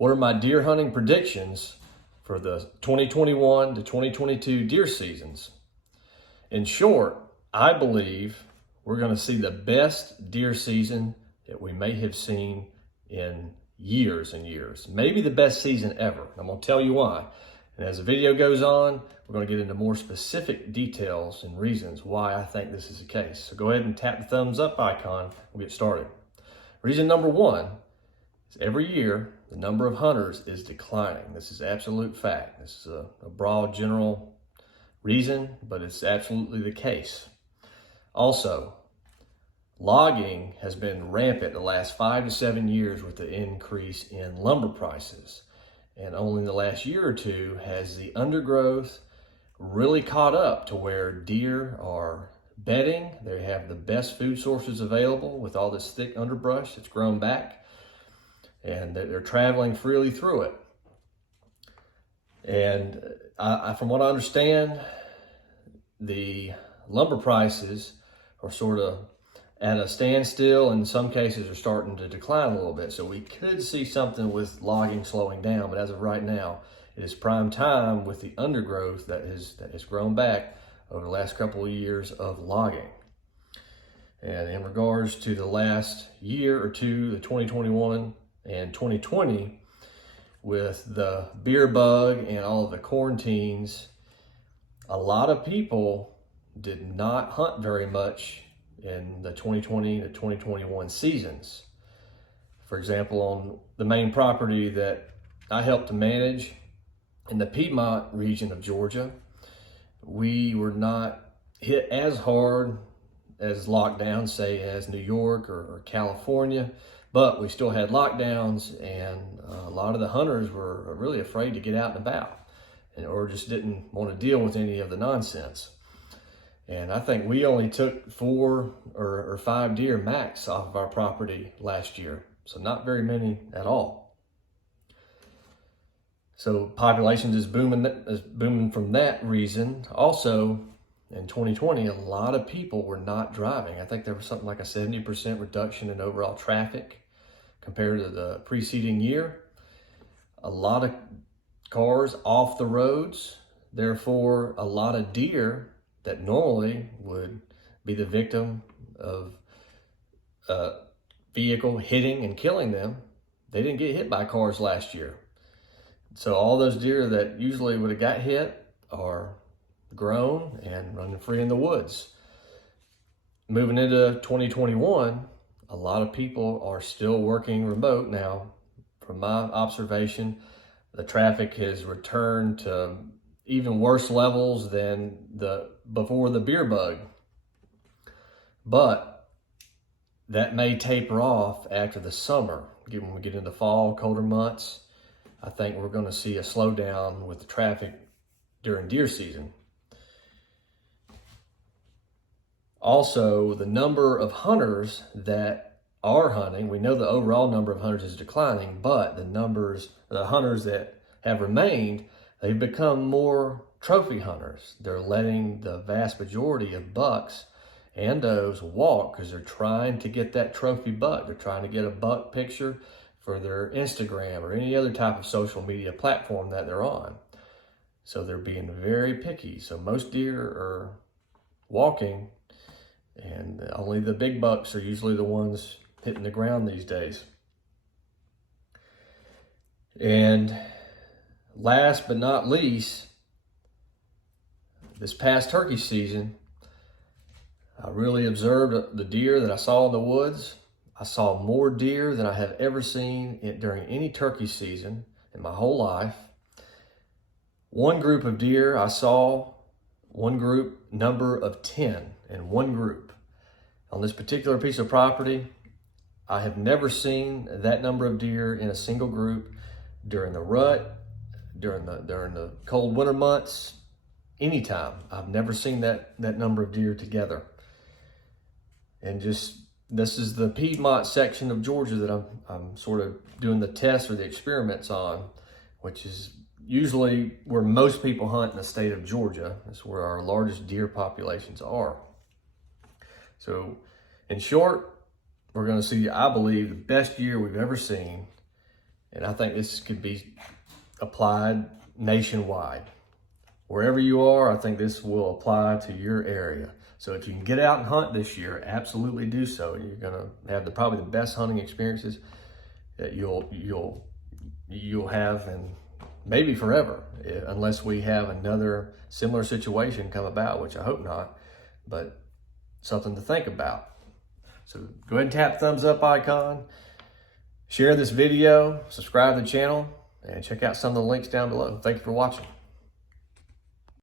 What are my deer hunting predictions for the 2021 to 2022 deer seasons? In short, I believe we're going to see the best deer season that we may have seen in years and years. Maybe the best season ever. I'm going to tell you why. And as the video goes on, we're going to get into more specific details and reasons why I think this is the case. So go ahead and tap the thumbs up icon. We'll get started. Reason number one is every year, the number of hunters is declining. This is absolute fact. This is a broad general reason, but it's absolutely the case. Also, logging has been rampant the last 5 to 7 years with the increase in lumber prices. And only in the last year or two has the undergrowth really caught up to where deer are bedding. They have the best food sources available with all this thick underbrush that's grown back, and they're traveling freely through it. And from what I understand, the lumber prices are sort of at a standstill, and in some cases are starting to decline a little bit. So we could see something with logging slowing down, but as of right now, it is prime time with the undergrowth that has grown back over the last couple of years of logging. And in regards to the last year or two, the 2021 and 2020, with the beer bug and all of the quarantines, a lot of people did not hunt very much in the 2020 to 2021 seasons. For example, on the main property that I helped to manage in the Piedmont region of Georgia, we were not hit as hard as lockdowns, say as New York or California, but we still had lockdowns, and a lot of the hunters were really afraid to get out and about, or just didn't want to deal with any of the nonsense. And I think we only took 4 or 5 deer max off of our property last year. So not very many at all. So population is booming from that reason. Also, in 2020, a lot of people were not driving. I think there was something like a 70% reduction in overall traffic compared to the preceding year. A lot of cars off the roads. Therefore, a lot of deer that normally would be the victim of a vehicle hitting and killing them, they didn't get hit by cars last year. So all those deer that usually would have got hit are grown and running free in the woods. Moving into 2021, a lot of people are still working remote now. From my observation, the traffic has returned to even worse levels than before the beer bug. But that may taper off after the summer. When we get into fall, colder months, I think we're going to see a slowdown with the traffic during deer season. Also, the number of hunters that are hunting, we know the overall number of hunters is declining, but the hunters that have remained, they've become more trophy hunters. They're letting the vast majority of bucks and does walk because they're trying to get that trophy buck. They're trying to get a buck picture for their Instagram or any other type of social media platform that they're on. So they're being very picky. So most deer are walking, and only the big bucks are usually the ones hitting the ground these days. And last but not least, this past turkey season, I really observed the deer that I saw in the woods. I saw more deer than I have ever seen during any turkey season in my whole life. One group of deer I saw, one group number of 10 in one group. On this particular piece of property, I have never seen that number of deer in a single group during the rut, during the cold winter months, anytime. I've never seen that number of deer together. And this is the Piedmont section of Georgia that I'm sort of doing the tests or the experiments on, which is usually where most people hunt in the state of Georgia. That's where our largest deer populations are. So in short, we're going to see, I believe, the best year we've ever seen And I think this could be applied nationwide. Wherever you are, I think this will apply to your area. So if you can get out and hunt this year, absolutely do so. You're gonna have probably the best hunting experiences that you'll have, and maybe forever, unless we have another similar situation come about, which I hope not, but something to think about. So go ahead and tap the thumbs up icon, share this video, subscribe to the channel, and check out some of the links down below. Thank you for watching.